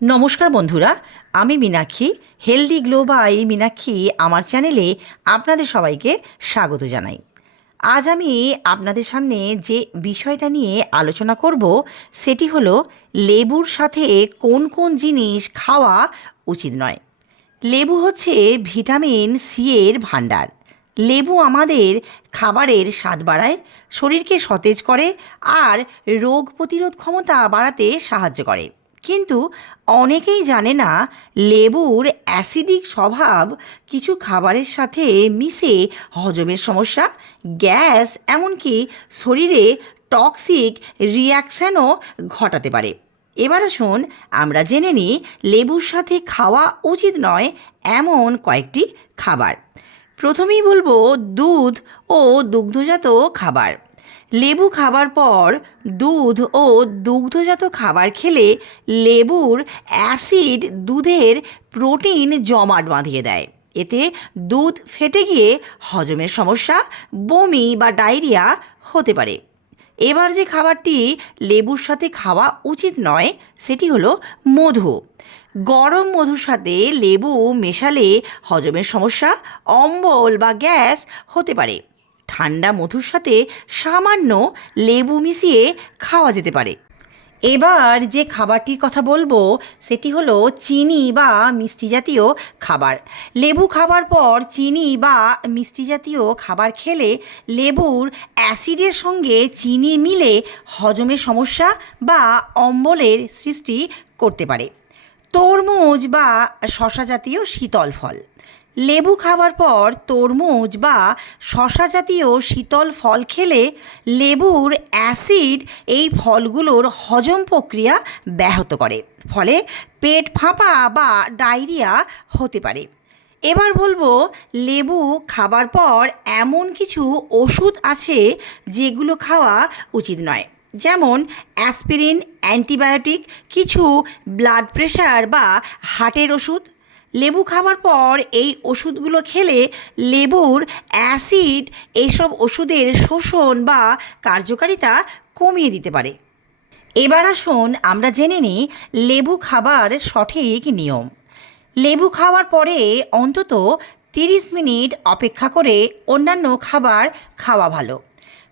নমস্কার বন্ধুরা, আমি Meenakshi healthy glow by Meenakshi আমার চ্যানেলে আপনাদের সবাইকে স্বাগত জানাই। আজ আমি আপনাদের সামনে যে বিষয়টা নিয়ে আলোচনা করব, সেটি হলো লেবুর সাথে কোন কোন জিনিস খাওয়া উচিত নয়। লেবু হচ্ছে ভিটামিন সি এর ভাণ্ডার। লেবু আমাদের খাবারের স্বাদ বাড়ায়, শরীরকে সতেজ করে আর রোগ প্রতিরোধ ক্ষমতা বাড়াতে সাহায্য করে। কিন্তু অনেকেই জানে না লেবুর অ্যাসিডিক স্বভাব কিছু খাবারের সাথে মিশে হজমের সমস্যা, গ্যাস, এমনকি শরীরে টক্সিক রিয়াকশানও ঘটাতে পারে। এবার আসুন আমরা জেনে নিই লেবুর সাথে খাওয়া উচিত নয় এমন কয়েকটি খাবার। প্রথমেই বলব দুধ ও দুগ্ধজাত খাবার। লেবু খাবার পর দুধ ও দুগ্ধজাত খাবার খেলে লেবুর অ্যাসিড দুধের প্রোটিন জমাট বাঁধিয়ে দেয়। এতে দুধ ফেটে গিয়ে হজমের সমস্যা, বমি বা ডায়রিয়া হতে পারে। এবার যে খাবারটি লেবুর সাথে খাওয়া উচিত নয়, সেটি হলো মধু। গরম মধুর সাথে লেবু মেশালে হজমের সমস্যা, অম্বল বা গ্যাস হতে পারে। ঠান্ডা মধুর সাথে সামান্য লেবু মিশিয়ে খাওয়া যেতে পারে। এবার যে খাবারটির কথা বলব, সেটি হলো চিনি বা মিষ্টি জাতীয় খাবার। লেবু খাবার পর চিনি বা মিষ্টি জাতীয় খাবার খেলে লেবুর অ্যাসিডের সঙ্গে চিনি মিলে হজমের সমস্যা বা অম্বলের সৃষ্টি করতে পারে। তরমুজ বা শশা জাতীয় শীতল ফল। লেবু খাবার পর তরমুজ বা শশা জাতীয় শীতল ফল খেলে লেবুর অ্যাসিড এই ফলগুলোর হজম প্রক্রিয়া ব্যাহত করে। ফলে পেট ফাঁপা বা ডায়রিয়া হতে পারে। এবার বলব, লেবু খাবার পর এমন কিছু ওষুধ আছে যেগুলো খাওয়া উচিত নয়। যেমন অ্যাসপিরিন, অ্যান্টিবায়োটিক, কিছু ব্লাড প্রেশার বা হার্টের ওষুধ। লেবু খাবার পর এই ওষুধগুলো খেলে লেবুর অ্যাসিড এইসব ওষুধের শোষণ বা কার্যকারিতা কমিয়ে দিতে পারে। এবার আসুন আমরা জেনে নিই লেবু খাবার সঠিক নিয়ম। লেবু খাওয়ার পরে অন্তত তিরিশ মিনিট অপেক্ষা করে অন্যান্য খাবার খাওয়া ভালো।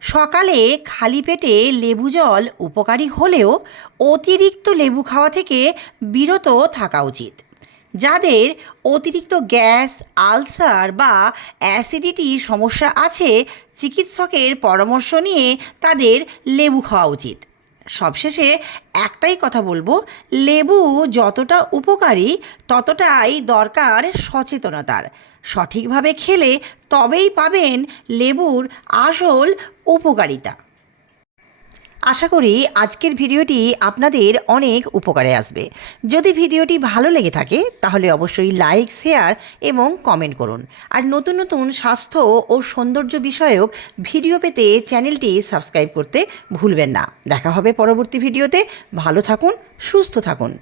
সকালে খালি পেটে লেবু জল উপকারী হলেও অতিরিক্ত লেবু খাওয়া থেকে বিরত থাকা উচিত। যাদের অতিরিক্ত গ্যাস, আলসার বা অ্যাসিডিটি সমস্যা আছে, চিকিৎসকের পরামর্শ নিয়ে তাদের লেবু খাওয়া উচিত। সবশেষে একটাই কথা বলব, লেবু যতটা উপকারী, ততটাই দরকার সচেতনতার। সঠিকভাবে খেলে তবেই পাবেন লেবুর আসল উপকারিতা। আশা করি আজকের ভিডিওটি আপনাদের অনেক উপকারে আসবে। যদি ভিডিওটি ভালো লেগে থাকে, তাহলে অবশ্যই লাইক, শেয়ার এবং কমেন্ট করুন। আর নতুন নতুন স্বাস্থ্য ও সৌন্দর্য বিষয়ক ভিডিও পেতে চ্যানেলটি সাবস্ক্রাইব করতে ভুলবেন না। দেখা হবে পরবর্তী ভিডিওতে। ভালো থাকুন, সুস্থ থাকুন।